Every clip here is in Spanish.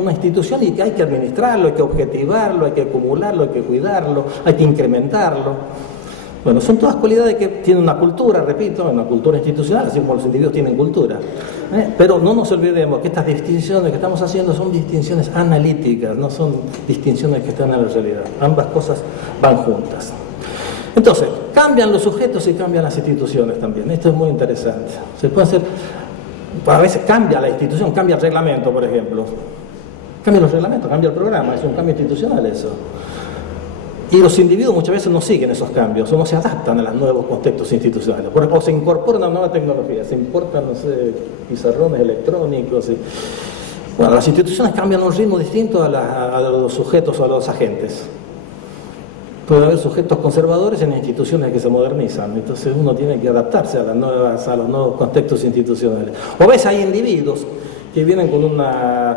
una institución y que hay que administrarlo, hay que objetivarlo, hay que acumularlo, hay que cuidarlo, hay que incrementarlo. Bueno, son todas cualidades que tienen una cultura, repito, una cultura institucional, así como los individuos tienen cultura. Pero no nos olvidemos que estas distinciones que estamos haciendo son distinciones analíticas, no son distinciones que están en la realidad. Ambas cosas van juntas. Entonces, cambian los sujetos y cambian las instituciones también. Esto es muy interesante. Se puede hacer, a veces cambia la institución, cambia el reglamento, por ejemplo. Cambia los reglamentos, cambia el programa, es un cambio institucional eso. Y los individuos muchas veces no siguen esos cambios, o no se adaptan a los nuevos contextos institucionales. O se incorpora una nueva tecnología, se importan, no sé, pizarrones electrónicos. Bueno, las instituciones cambian a un ritmo distinto a los sujetos o a los agentes. Puede haber sujetos conservadores en instituciones que se modernizan, entonces uno tiene que adaptarse a los nuevos contextos institucionales. O a veces hay individuos que vienen con una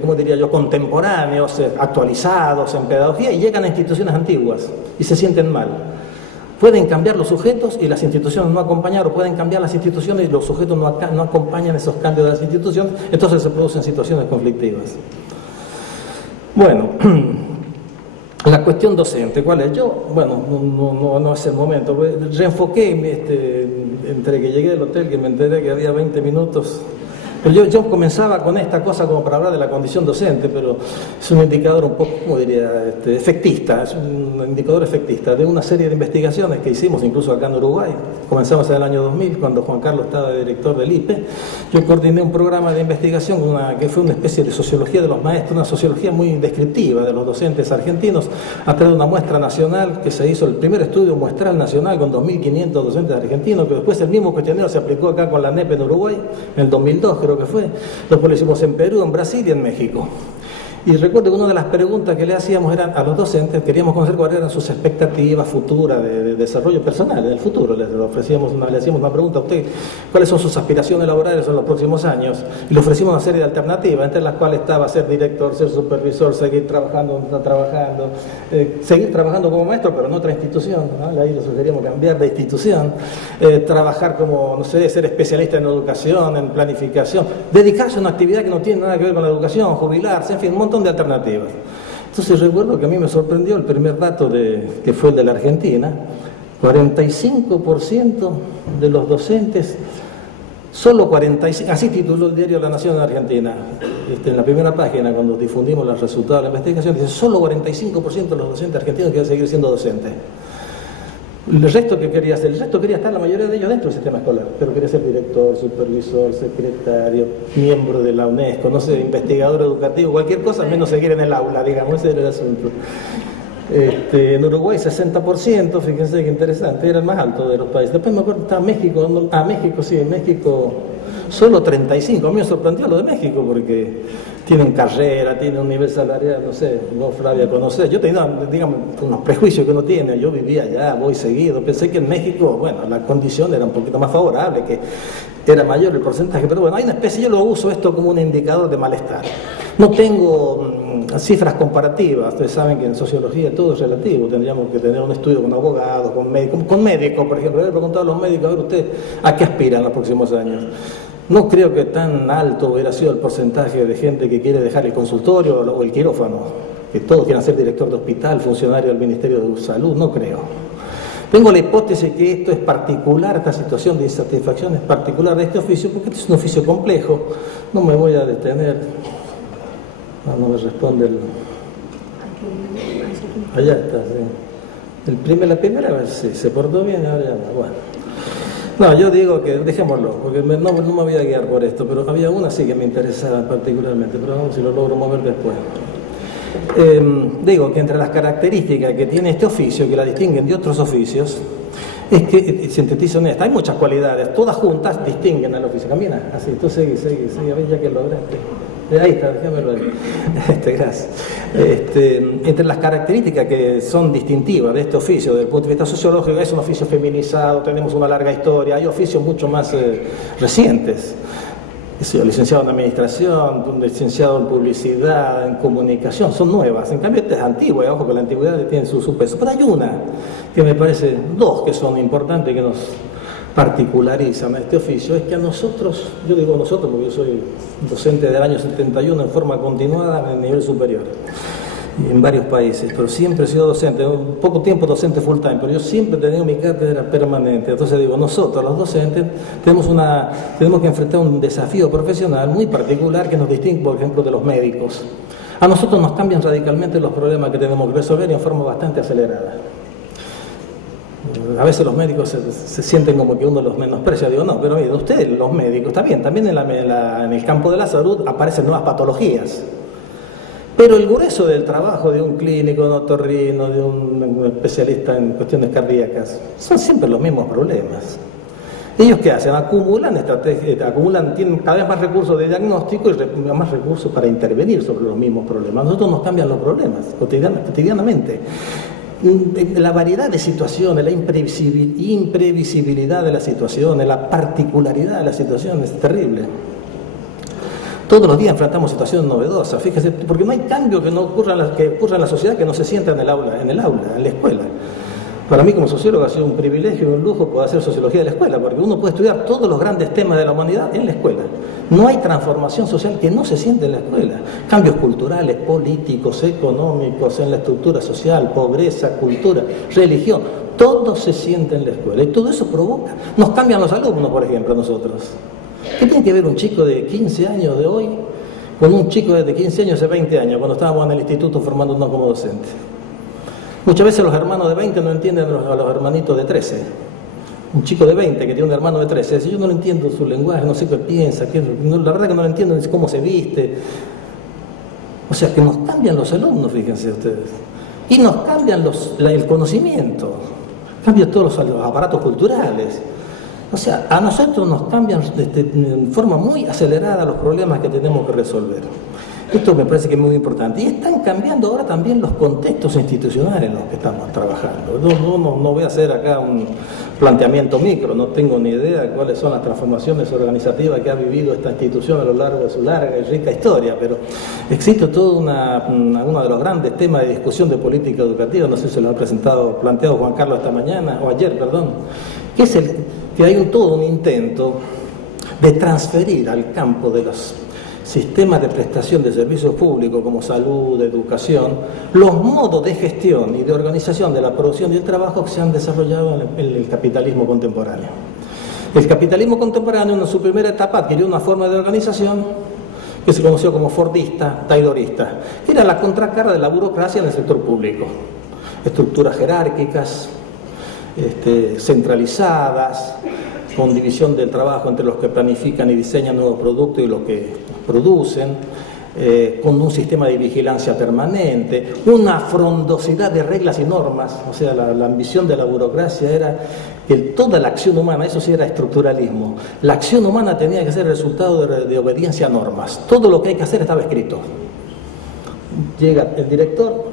¿cómo diría yo?, contemporáneos, actualizados en pedagogía y llegan a instituciones antiguas y se sienten mal. Pueden cambiar los sujetos y las instituciones no acompañar, o pueden cambiar las instituciones y los sujetos no acompañan esos cambios de las instituciones, entonces se producen situaciones conflictivas. Bueno, la cuestión docente, ¿cuál es? Yo, bueno, no es el momento, reenfoqué, entre que llegué del hotel que me enteré que había 20 minutos. Pero yo comenzaba con esta cosa como para hablar de la condición docente, pero es un indicador un poco, ¿cómo diría?, efectista, es un indicador efectista de una serie de investigaciones que hicimos incluso acá en Uruguay. Comenzamos en el año 2000, cuando Juan Carlos estaba director del IPE. Yo coordiné un programa de investigación que fue una especie de sociología de los maestros, una sociología muy descriptiva de los docentes argentinos, a través de una muestra nacional que se hizo, el primer estudio muestral nacional con 2.500 docentes argentinos, que después el mismo cuestionario se aplicó acá con la NEP en Uruguay, en el 2002, creo que fue. Después lo hicimos en Perú, en Brasil y en México. Y recuerdo que una de las preguntas que le hacíamos era a los docentes, queríamos conocer cuáles eran sus expectativas futuras de desarrollo personal en el futuro. Le hacíamos una pregunta a usted, ¿cuáles son sus aspiraciones laborales en los próximos años? Y le ofrecimos una serie de alternativas, entre las cuales estaba ser director, ser supervisor, seguir trabajando donde está trabajando, seguir trabajando como maestro, pero en otra institución, ¿no? Ahí le sugeríamos cambiar de institución, trabajar como, no sé, ser especialista en educación, en planificación, dedicarse a una actividad que no tiene nada que ver con la educación, jubilarse, en fin, un montón de alternativas. Entonces recuerdo que a mí me sorprendió el primer dato que fue el de la Argentina. 45% de los docentes, solo 45%, así tituló el diario La Nación en Argentina, en la primera página cuando difundimos los resultados de la investigación, dice solo 45% de los docentes argentinos quieren seguir siendo docentes. El resto que quería hacer, el resto quería estar la mayoría de ellos dentro del sistema escolar, pero quería ser director, supervisor, secretario, miembro de la UNESCO, no sé, investigador educativo, cualquier cosa, menos seguir en el aula, digamos, ese era el asunto. En Uruguay 60%, fíjense qué interesante, era el más alto de los países. Después me acuerdo, estaba México, México sí, en México solo 35%. A mí me sorprendió lo de México porque tienen carrera, tienen un nivel salarial, no sé, no Flavia conocer. Yo tenía, digamos, unos prejuicios que uno tiene, yo vivía allá, voy seguido, pensé que en México, bueno, la condición era un poquito más favorable, que era mayor el porcentaje, pero bueno, hay una especie, yo lo uso esto como un indicador de malestar. No tengo cifras comparativas, ustedes saben que en sociología todo es relativo, tendríamos que tener un estudio con abogados, con médicos, por ejemplo, le preguntado a los médicos, a ver usted, ¿a qué aspiran en los próximos años? No creo que tan alto hubiera sido el porcentaje de gente que quiere dejar el consultorio o el quirófano, que todos quieran ser director de hospital, funcionario del Ministerio de Salud, no creo. Tengo la hipótesis que esto es particular, esta situación de insatisfacción es particular de este oficio, porque este es un oficio complejo. No me voy a detener. No me responde el... Allá está, sí. La primera vez sí, se portó bien, ahora ya no. Bueno. No, yo digo que dejémoslo, porque no me voy a guiar por esto, pero había una sí que me interesaba particularmente, pero vamos si lo logro mover después. Digo que entre las características que tiene este oficio, que la distinguen de otros oficios, es que, sintetizo en esta, hay muchas cualidades, todas juntas distinguen al oficio. Camina, así, tú seguí, a ver ya que lograste. Ahí está, déjamelo ahí. Gracias. Entre las características que son distintivas de este oficio, desde el punto de vista sociológico, es un oficio feminizado, tenemos una larga historia, hay oficios mucho más recientes. Licenciado en administración, un licenciado en publicidad, en comunicación, son nuevas. En cambio, esta es antigua, ojo que la antigüedad tiene su peso. Pero hay una que me parece, dos que son importantes, que nos particularizan a este oficio es que a nosotros, yo digo nosotros porque yo soy docente del año 71 en forma continuada en el nivel superior, en varios países, pero siempre he sido docente, un poco tiempo docente full time, pero yo siempre he tenido mi cátedra permanente. Entonces digo, nosotros los docentes tenemos que enfrentar un desafío profesional muy particular que nos distingue, por ejemplo, de los médicos. A nosotros nos cambian radicalmente los problemas que tenemos que resolver y en forma bastante acelerada. A veces los médicos se sienten como que uno los menosprecia. Digo, no, pero mire, ustedes, los médicos, está bien, también en el campo de la salud aparecen nuevas patologías. Pero el grueso del trabajo de un clínico, de un otorrino, de un especialista en cuestiones cardíacas, son siempre los mismos problemas. ¿Ellos qué hacen? Acumulan estrategias, tienen cada vez más recursos de diagnóstico y más recursos para intervenir sobre los mismos problemas. Nosotros nos cambian los problemas cotidianamente. La variedad de situaciones, la imprevisibilidad de las situaciones, la particularidad de las situaciones es terrible. Todos los días enfrentamos situaciones novedosas, fíjese, porque no hay cambio que ocurra en la sociedad que no se sienta en la escuela. Para mí como sociólogo ha sido un privilegio y un lujo poder hacer sociología de la escuela, porque uno puede estudiar todos los grandes temas de la humanidad en la escuela. No hay transformación social que no se siente en la escuela. Cambios culturales, políticos, económicos, en la estructura social, pobreza, cultura, religión, todo se siente en la escuela. Y todo eso provoca. Nos cambian los alumnos, por ejemplo, nosotros. ¿Qué tiene que ver un chico de 15 años de hoy con un chico de 15 años de 20 años, cuando estábamos en el instituto formándonos como docentes? Muchas veces los hermanos de 20 no entienden a los hermanitos de 13. Un chico de 20 que tiene un hermano de 13, dice, yo no lo entiendo su lenguaje, no sé qué piensa, la verdad que no lo entiendo ni cómo se viste. O sea, que nos cambian los alumnos, fíjense ustedes. Y nos cambian el conocimiento, cambian todos los aparatos culturales. O sea, a nosotros nos cambian en forma muy acelerada los problemas que tenemos que resolver. Esto me parece que es muy importante. Y están cambiando ahora también los contextos institucionales en los que estamos trabajando. No voy a hacer acá un planteamiento micro, no tengo ni idea de cuáles son las transformaciones organizativas que ha vivido esta institución a lo largo de su larga y rica historia, pero existe todo uno de los grandes temas de discusión de política educativa, no sé si se lo ha planteado Juan Carlos esta mañana, o ayer, perdón, que es que hay todo un intento de transferir al campo de los sistemas de prestación de servicios públicos como salud, educación, los modos de gestión y de organización de la producción y el trabajo que se han desarrollado en el capitalismo contemporáneo. El capitalismo contemporáneo en su primera etapa adquirió una forma de organización que se conoció como fordista, taylorista, que era la contracara de la burocracia en el sector público. Estructuras jerárquicas, centralizadas, con división del trabajo entre los que planifican y diseñan nuevos productos y los que producen, con un sistema de vigilancia permanente, una frondosidad de reglas y normas. O sea, la ambición de la burocracia era que toda la acción humana, eso sí era estructuralismo, la acción humana tenía que ser el resultado de obediencia a normas. Todo lo que hay que hacer estaba escrito. Llega el director,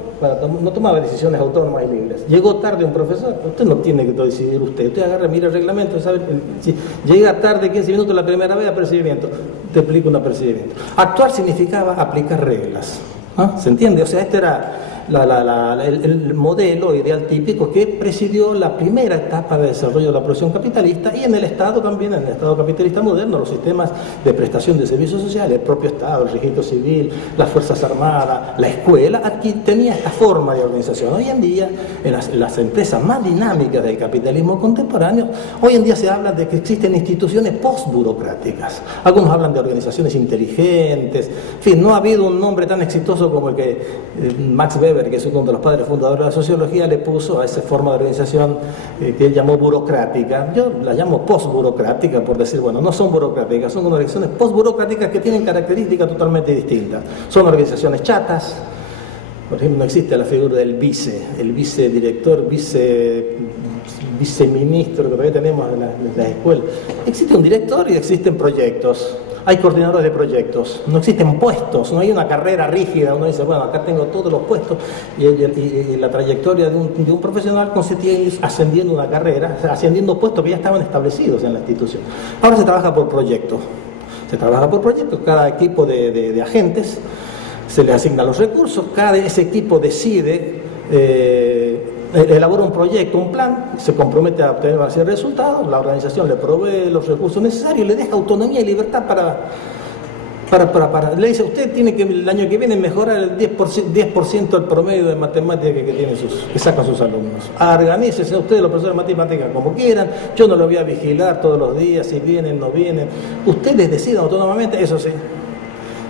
no tomaba decisiones autónomas y libres. Llegó tarde un profesor, usted no tiene que decidir usted agarra, mira el reglamento, sabe, si llega tarde 15 minutos la primera vez, apercibimiento, te explico un apercibimiento. Actuar significaba aplicar reglas, ¿no? ¿Se entiende? O sea, este era el modelo ideal típico que presidió la primera etapa de desarrollo de la producción capitalista, y en el Estado también, en el Estado capitalista moderno, los sistemas de prestación de servicios sociales, el propio Estado, el registro civil, las Fuerzas Armadas, la escuela, aquí tenía esta forma de organización. Hoy en día, en las empresas más dinámicas del capitalismo contemporáneo, hoy en día se habla de que existen instituciones postburocráticas. Algunos hablan de organizaciones inteligentes. En fin, no ha habido un nombre tan exitoso como el que Max Weber, que es uno de los padres fundadores de la sociología, le puso a esa forma de organización que él llamó burocrática. Yo la llamo postburocrática por decir, bueno, no son burocráticas, son organizaciones postburocráticas que tienen características totalmente distintas. Son organizaciones chatas. Por ejemplo, no existe la figura del el vicedirector, viceministro que todavía tenemos en las escuelas. Existe un director y existen proyectos. Hay coordinadores de proyectos, no existen puestos, no hay una carrera rígida. Uno dice, bueno, acá tengo todos los puestos, y la trayectoria de un profesional consistía en ir ascendiendo una carrera, ascendiendo puestos que ya estaban establecidos en la institución. Ahora se trabaja por proyectos. Cada equipo de agentes se le asigna los recursos, ese equipo decide elabora un proyecto, un plan, se compromete a obtener ese resultado, la organización le provee los recursos necesarios y le deja autonomía y libertad le dice, usted tiene que el año que viene mejorar el 10% el promedio de matemática que sacan sus alumnos. Organícese ustedes los profesores de matemáticas como quieran, yo no lo voy a vigilar todos los días, si vienen, no vienen. Ustedes decidan autónomamente, eso sí.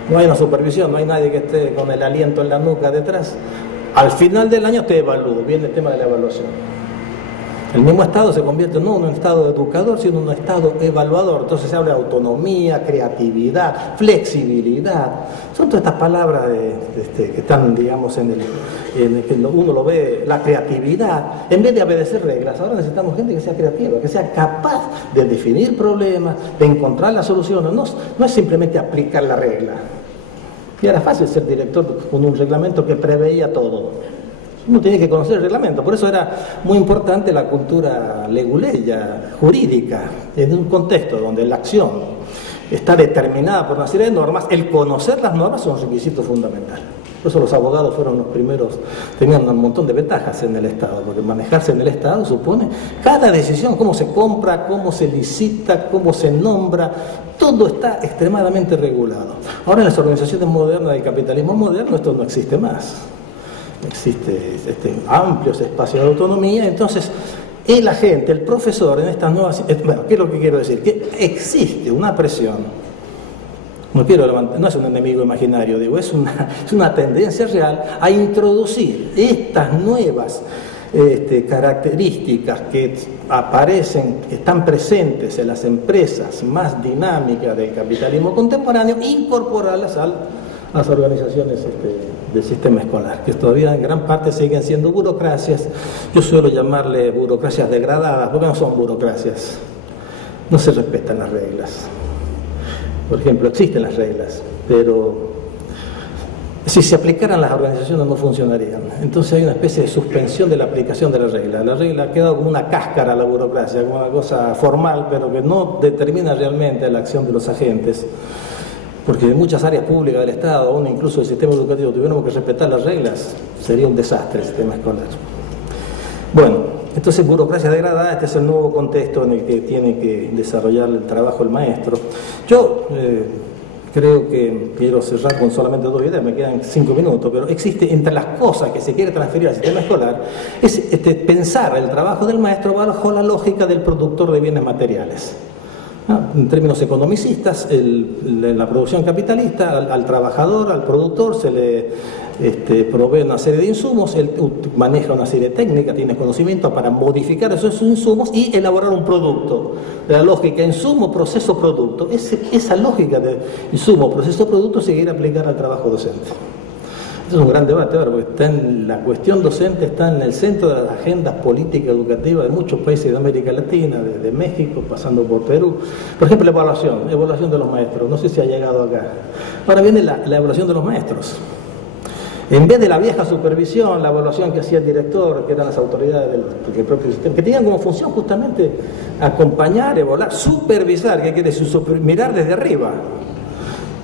No hay una supervisión, no hay nadie que esté con el aliento en la nuca detrás. Al final del año te evalúo, viene el tema de la evaluación. El mismo Estado se convierte no en un Estado educador, sino en un Estado evaluador. Entonces se habla de autonomía, creatividad, flexibilidad. Son todas estas palabras que están, digamos, en el que uno lo ve, la creatividad. En vez de obedecer reglas, ahora necesitamos gente que sea creativa, que sea capaz de definir problemas, de encontrar las soluciones. No es simplemente aplicar la regla. Y era fácil ser director con un reglamento que preveía todo. Uno tiene que conocer el reglamento, por eso era muy importante la cultura leguleya, jurídica, en un contexto donde la acción está determinada por una serie de normas. El conocer las normas son un requisito fundamental. Por eso los abogados fueron los primeros, tenían un montón de ventajas en el Estado, porque manejarse en el Estado supone cada decisión, cómo se compra, cómo se licita, cómo se nombra, todo está extremadamente regulado. Ahora en las organizaciones modernas del capitalismo moderno esto no existe más. Existe amplios espacios de autonomía. Entonces el agente, el profesor en estas nuevas... Bueno, ¿qué es lo que quiero decir? Que existe una presión, no es un enemigo imaginario, digo, es una tendencia real a introducir estas nuevas características que aparecen, que están presentes en las empresas más dinámicas del capitalismo contemporáneo, incorporarlas a las organizaciones del sistema escolar, que todavía en gran parte siguen siendo burocracias. Yo suelo llamarle burocracias degradadas, porque no son burocracias, no se respetan las reglas. Por ejemplo, existen las reglas, pero si se aplicaran las organizaciones no funcionarían. Entonces hay una especie de suspensión de la aplicación de la regla. La regla ha quedado como una cáscara a la burocracia, como una cosa formal, pero que no determina realmente la acción de los agentes. Porque en muchas áreas públicas del Estado, aún incluso el sistema educativo, tuviéramos que respetar las reglas, sería un desastre el sistema escolar. Bueno, entonces burocracia degradada, este es el nuevo contexto en el que tiene que desarrollar el trabajo el maestro. Yo creo que quiero cerrar con solamente 2 ideas, me quedan 5 minutos, pero existe entre las cosas que se quiere transferir al sistema escolar, es pensar el trabajo del maestro bajo la lógica del productor de bienes materiales. En términos economicistas, la producción capitalista, al trabajador, al productor, se le provee una serie de insumos, él maneja una serie de técnicas, tiene conocimiento para modificar esos insumos y elaborar un producto. La lógica insumo, proceso, producto. Esa lógica de insumo, proceso, producto se quiere aplicar al trabajo docente. Este es un gran debate ahora, porque la cuestión docente está en el centro de las agendas políticas educativas de muchos países de América Latina, desde México, pasando por Perú. Por ejemplo, la evaluación de los maestros. No sé si ha llegado acá. Ahora viene la evaluación de los maestros. En vez de la vieja supervisión, la evaluación que hacía el director, que eran las autoridades del propio sistema, que tenían como función justamente acompañar, evaluar, supervisar, ¿qué quiere decir? Mirar desde arriba.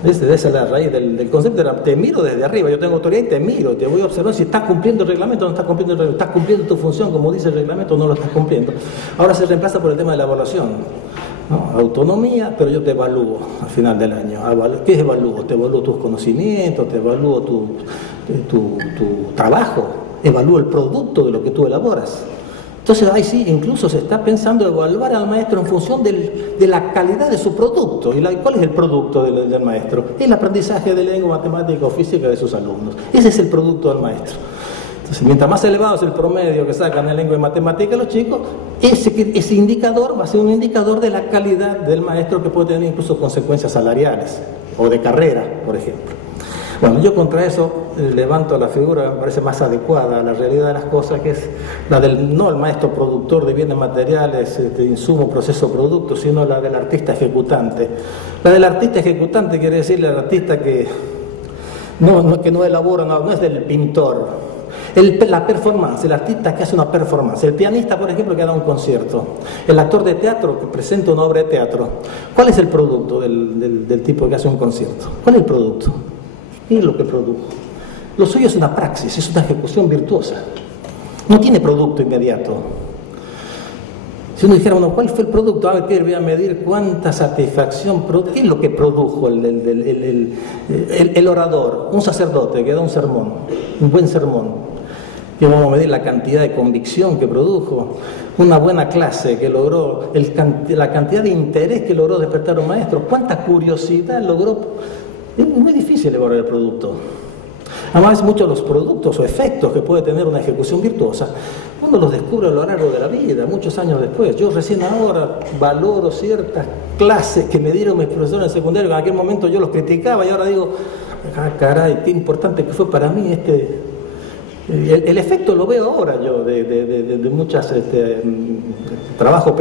Esa es la raíz del concepto, era te miro desde arriba, yo tengo autoridad y te miro, te voy a observar si estás cumpliendo el reglamento o no estás cumpliendo el reglamento, estás cumpliendo tu función como dice el reglamento o no lo estás cumpliendo. Ahora se reemplaza por el tema de la evaluación, ¿no? Autonomía, pero yo te evalúo al final del año. ¿Qué es evalúo? Te evalúo tus conocimientos, te evalúo tu trabajo, evalúo el producto de lo que tú elaboras. Entonces ahí sí, incluso se está pensando evaluar al maestro en función de la calidad de su producto. ¿Y cuál es el producto del maestro? El aprendizaje de lengua, matemática o física de sus alumnos. Ese es el producto del maestro. Entonces, mientras más elevado es el promedio que sacan en lengua y matemática los chicos, ese indicador va a ser un indicador de la calidad del maestro, que puede tener incluso consecuencias salariales o de carrera, por ejemplo. Bueno, yo contra eso levanto la figura, me parece más adecuada a la realidad de las cosas, que es la no el maestro productor de bienes materiales, insumo, proceso, producto, sino la del artista ejecutante. La del artista ejecutante quiere decirle al artista que no elabora, no es del pintor. La performance, el artista que hace una performance, el pianista, por ejemplo, que da un concierto, el actor de teatro que presenta una obra de teatro. ¿Cuál es el producto del tipo que hace un concierto? ¿Cuál es el producto? ¿Qué es lo que produjo? Lo suyo es una praxis, es una ejecución virtuosa. no tiene producto inmediato. Si uno dijera, bueno, ¿cuál fue el producto? A ver, voy a medir cuánta satisfacción, ¿qué es lo que produjo el orador? Un sacerdote que da un sermón, un buen sermón. Que vamos a medir la cantidad de convicción que produjo, una buena clase que logró, la cantidad de interés que logró despertar un maestro, cuánta curiosidad logró. Es muy difícil evaluar el producto. Además, muchos de los productos o efectos que puede tener una ejecución virtuosa, uno los descubre a lo largo de la vida, muchos años después. Yo recién ahora valoro ciertas clases que me dieron mis profesores en el secundario, que en aquel momento yo los criticaba y ahora digo, caray, qué importante que fue para mí el efecto lo veo ahora yo de muchos trabajos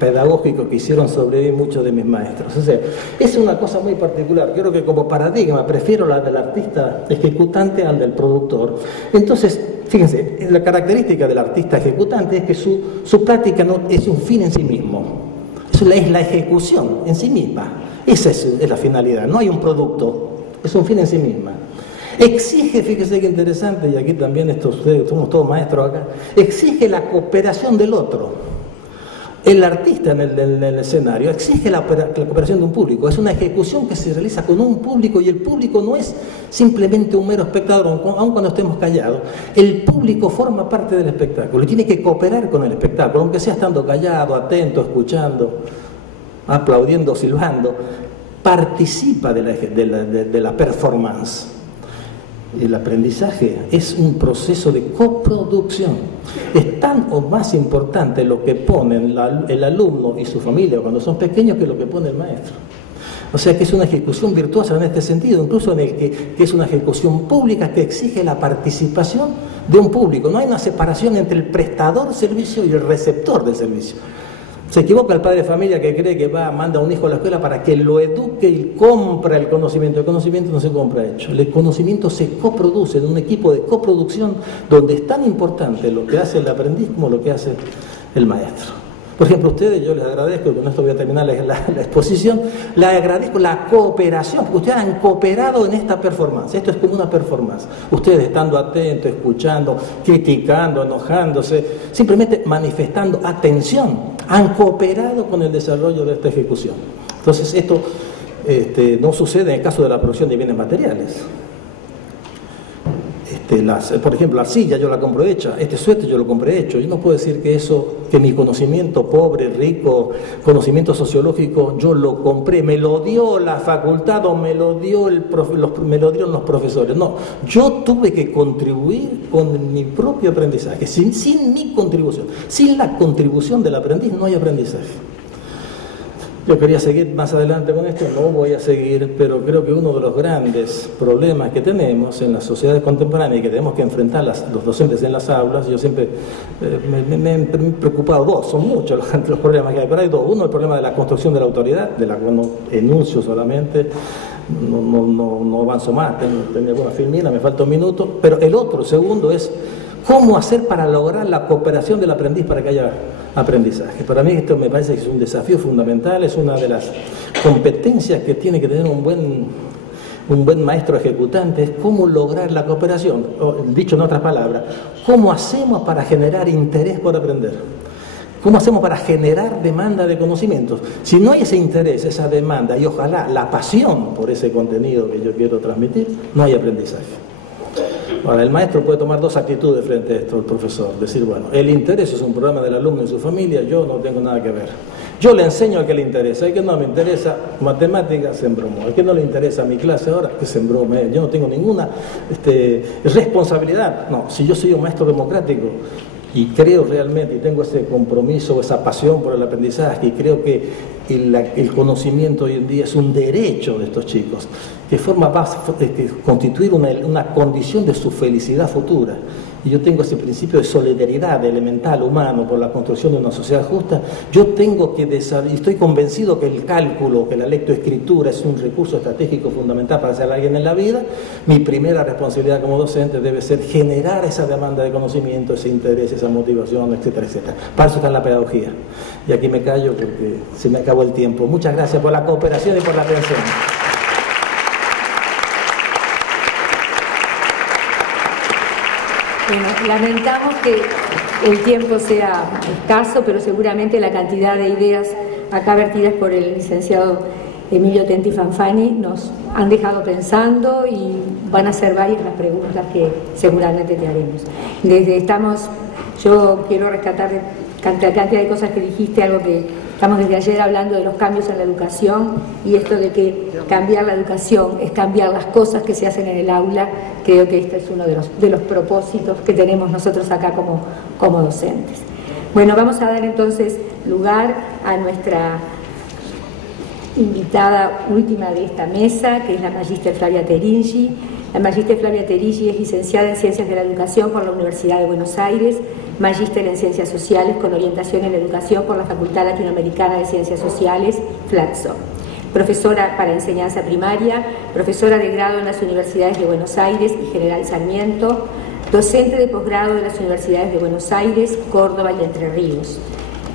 pedagógicos que hicieron sobrevivir muchos de mis maestros. O sea, es una cosa muy particular. Creo que como paradigma prefiero la del artista ejecutante al del productor. Entonces, fíjense, la característica del artista ejecutante es que su práctica no es un fin en sí mismo. Es la ejecución en sí misma. Esa es la finalidad. No hay un producto, es un fin en sí misma. Exige, fíjese qué interesante, y aquí también ustedes somos todos maestros acá, exige la cooperación del otro. El artista en el escenario exige la cooperación de un público. Es una ejecución que se realiza con un público y el público no es simplemente un mero espectador, aun cuando estemos callados. El público forma parte del espectáculo y tiene que cooperar con el espectáculo, aunque sea estando callado, atento, escuchando, aplaudiendo, silbando. Participa de la performance. El aprendizaje es un proceso de coproducción. Es tan o más importante lo que pone el alumno y su familia cuando son pequeños que lo que pone el maestro. O sea que es una ejecución virtuosa en este sentido, incluso en el que es una ejecución pública que exige la participación de un público. No hay una separación entre el prestador del servicio y el receptor del servicio. Se equivoca el padre de familia que cree que manda a un hijo a la escuela para que lo eduque y compra el conocimiento. El conocimiento no se compra hecho. El conocimiento se coproduce en un equipo de coproducción donde es tan importante lo que hace el aprendiz como lo que hace el maestro. Por ejemplo, ustedes, yo les agradezco, y con esto voy a terminar la exposición, les agradezco la cooperación, porque ustedes han cooperado en esta performance. Esto es como una performance. Ustedes estando atentos, escuchando, criticando, enojándose, simplemente manifestando atención, han cooperado con el desarrollo de esta ejecución. Entonces, esto no sucede en el caso de la producción de bienes materiales. Por ejemplo, la silla yo la compro hecha, este suéter yo lo compré hecho. Yo no puedo decir que mi conocimiento pobre, rico, conocimiento sociológico, yo lo compré, me lo dio la facultad o me lo dieron los profesores. No, yo tuve que contribuir con mi propio aprendizaje, sin mi contribución. Sin la contribución del aprendiz no hay aprendizaje. Yo quería seguir más adelante con esto, no voy a seguir, pero creo que uno de los grandes problemas que tenemos en las sociedades contemporáneas y que tenemos que enfrentar los docentes en las aulas, yo siempre me he preocupado son muchos los problemas que hay, pero hay dos. Uno, el problema de la construcción de la autoridad, de la cual no enuncio solamente, no avanzo más, tengo alguna filmina, me falta un minuto, pero el otro, segundo, es cómo hacer para lograr la cooperación del aprendiz para que haya aprendizaje. Para mí esto me parece que es un desafío fundamental, es una de las competencias que tiene que tener un buen maestro ejecutante, es cómo lograr la cooperación, o, dicho en otras palabras, cómo hacemos para generar interés por aprender, cómo hacemos para generar demanda de conocimientos. Si no hay ese interés, esa demanda y ojalá la pasión por ese contenido que yo quiero transmitir, no hay aprendizaje. Ahora, el maestro puede tomar dos actitudes frente a esto, el profesor. Decir, bueno, el interés es un problema del alumno y su familia, yo no tengo nada que ver. Yo le enseño al que le interesa, al que no me interesa matemáticas, se embromó. Al que no le interesa mi clase ahora, que se embrome. Yo no tengo ninguna responsabilidad. No, si yo soy un maestro democrático y creo realmente, y tengo ese compromiso, esa pasión por el aprendizaje, y creo que el conocimiento hoy en día es un derecho de estos chicos, que va a constituir una condición de su felicidad futura. Y yo tengo ese principio de solidaridad elemental, humano, por la construcción de una sociedad justa. Yo tengo que desarrollar, y estoy convencido que el cálculo, que la lectoescritura es un recurso estratégico fundamental para ser alguien en la vida. Mi primera responsabilidad como docente debe ser generar esa demanda de conocimiento, ese interés, esa motivación, etcétera, etcétera. Para eso está la pedagogía. Y aquí me callo porque se me acabó el tiempo. Muchas gracias por la cooperación y por la atención. Bueno, lamentamos que el tiempo sea escaso, pero seguramente la cantidad de ideas acá vertidas por el licenciado Emilio Tenti Fanfani nos han dejado pensando y van a ser varias las preguntas que seguramente te haremos. Yo quiero rescatar cantidad de cosas que dijiste, algo que estamos desde ayer hablando de los cambios en la educación, y esto de que cambiar la educación es cambiar las cosas que se hacen en el aula. Creo que este es uno de los propósitos que tenemos nosotros acá como docentes. Bueno, vamos a dar entonces lugar a nuestra invitada última de esta mesa, que es la Magíster Flavia Teringi. La Magíster Flavia Teringi es licenciada en Ciencias de la Educación por la Universidad de Buenos Aires, magíster en Ciencias Sociales con orientación en Educación por la Facultad Latinoamericana de Ciencias Sociales, FLACSO. Profesora para enseñanza primaria, profesora de grado en las universidades de Buenos Aires y General Sarmiento, docente de posgrado de las universidades de Buenos Aires, Córdoba y Entre Ríos,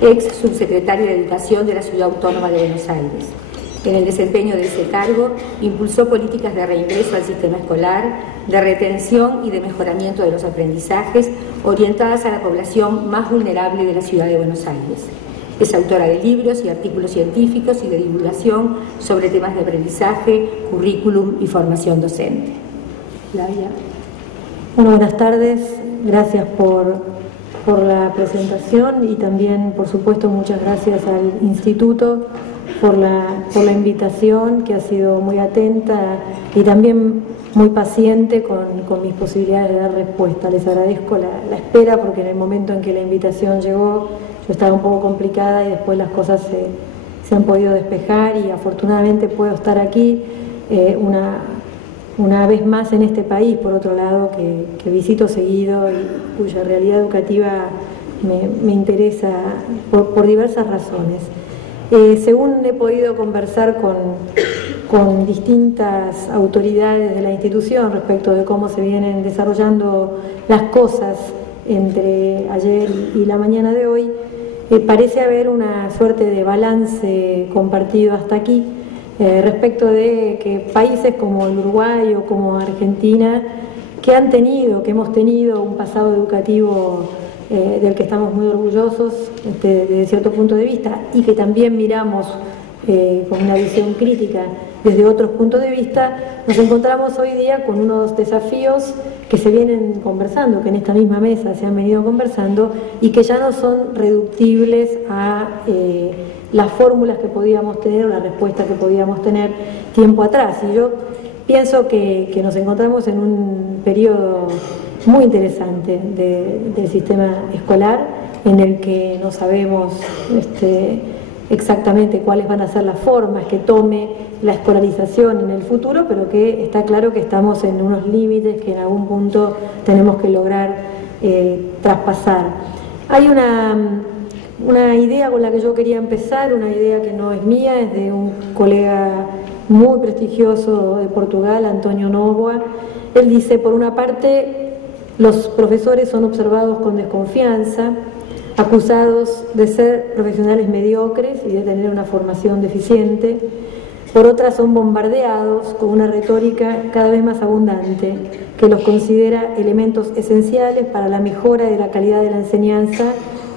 ex subsecretaria de Educación de la Ciudad Autónoma de Buenos Aires. En el desempeño de ese cargo, impulsó políticas de reingreso al sistema escolar, de retención y de mejoramiento de los aprendizajes, orientadas a la población más vulnerable de la Ciudad de Buenos Aires. Es autora de libros y artículos científicos y de divulgación sobre temas de aprendizaje, currículum y formación docente. Flavia. Bueno, buenas tardes. Gracias por la presentación y también, por supuesto, muchas gracias al Instituto por la invitación, que ha sido muy atenta y también muy paciente con mis posibilidades de dar respuesta. Les agradezco la espera, porque en el momento en que la invitación llegó yo estaba un poco complicada y después las cosas se han podido despejar y afortunadamente puedo estar aquí una vez más en este país, por otro lado, que visito seguido y cuya realidad educativa me interesa por diversas razones. Según he podido conversar con distintas autoridades de la institución respecto de cómo se vienen desarrollando las cosas entre ayer y la mañana de hoy, parece haber una suerte de balance compartido hasta aquí respecto de que países como el Uruguay o como Argentina, que hemos tenido un pasado educativo del que estamos muy orgullosos desde cierto punto de vista, y que también miramos con una visión crítica desde otros puntos de vista, nos encontramos hoy día con unos desafíos que se vienen conversando, que en esta misma mesa se han venido conversando y que ya no son reductibles a las fórmulas que podíamos tener o la respuesta que podíamos tener tiempo atrás. Y yo pienso que nos encontramos en un periodo muy interesante del sistema escolar, en el que no sabemos exactamente cuáles van a ser las formas que tome la escolarización en el futuro, pero que está claro que estamos en unos límites que en algún punto tenemos que lograr traspasar. Hay una idea con la que yo quería empezar, una idea que no es mía, es de un colega muy prestigioso de Portugal, Antonio Noboa. Él dice: por una parte, los profesores son observados con desconfianza, acusados de ser profesionales mediocres y de tener una formación deficiente. Por otra, son bombardeados con una retórica cada vez más abundante que los considera elementos esenciales para la mejora de la calidad de la enseñanza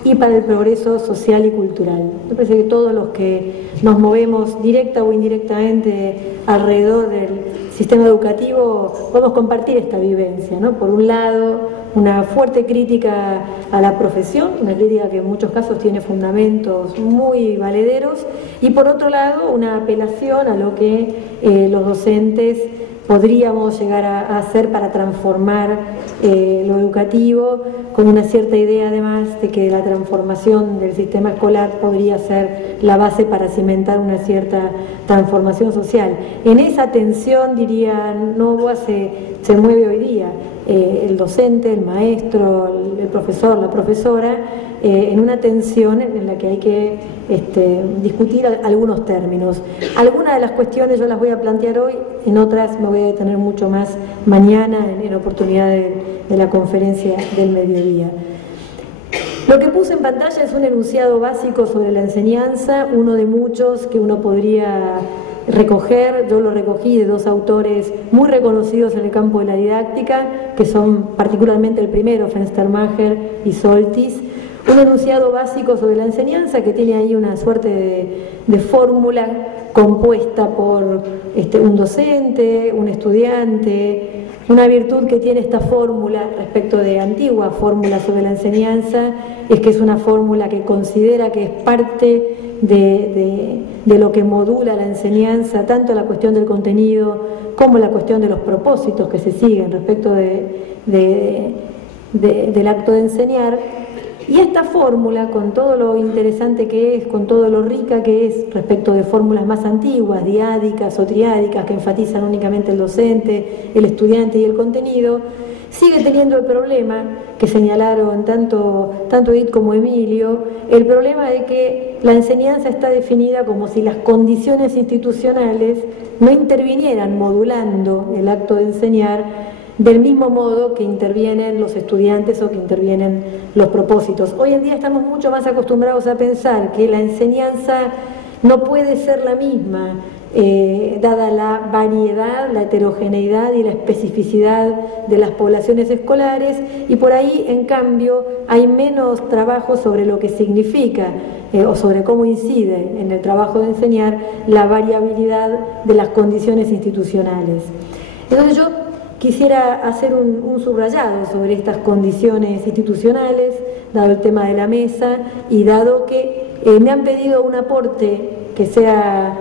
y para el progreso social y cultural. Me parece que todos los que nos movemos directa o indirectamente alrededor del sistema educativo podemos compartir esta vivencia, ¿no? Por un lado, una fuerte crítica a la profesión, una crítica que en muchos casos tiene fundamentos muy valederos, y por otro lado, una apelación a lo que los docentes podríamos llegar a hacer para transformar lo educativo, con una cierta idea además de que la transformación del sistema escolar podría ser la base para cimentar una cierta transformación social. En esa tensión, diría Noboa, se mueve hoy día el docente, el maestro, el profesor, la profesora, en una tensión en la que hay que discutir algunos términos. Algunas de las cuestiones yo las voy a plantear hoy, en otras me voy a detener mucho más mañana en oportunidad de la conferencia del mediodía. Lo que puse en pantalla es un enunciado básico sobre la enseñanza, uno de muchos que uno podría recoger, yo lo recogí de dos autores muy reconocidos en el campo de la didáctica, que son particularmente el primero, Fenstermacher y Soltis, un enunciado básico sobre la enseñanza que tiene ahí una suerte de fórmula compuesta por un docente, un estudiante. Una virtud que tiene esta fórmula respecto de antiguas fórmulas sobre la enseñanza es que es una fórmula que considera que es parte de lo que modula la enseñanza, tanto la cuestión del contenido como la cuestión de los propósitos que se siguen respecto del acto de enseñar. Y esta fórmula, con todo lo interesante que es, con todo lo rica que es respecto de fórmulas más antiguas, diádicas o triádicas, que enfatizan únicamente el docente, el estudiante y el contenido, sigue teniendo el problema que señalaron tanto Edith como Emilio, el problema de que la enseñanza está definida como si las condiciones institucionales no intervinieran modulando el acto de enseñar del mismo modo que intervienen los estudiantes o que intervienen los propósitos. Hoy en día estamos mucho más acostumbrados a pensar que la enseñanza no puede ser la misma, dada la variedad, la heterogeneidad y la especificidad de las poblaciones escolares, y por ahí, en cambio, hay menos trabajo sobre lo que significa o sobre cómo incide en el trabajo de enseñar la variabilidad de las condiciones institucionales. Entonces yo quisiera hacer un subrayado sobre estas condiciones institucionales, dado el tema de la mesa y dado que me han pedido un aporte que sea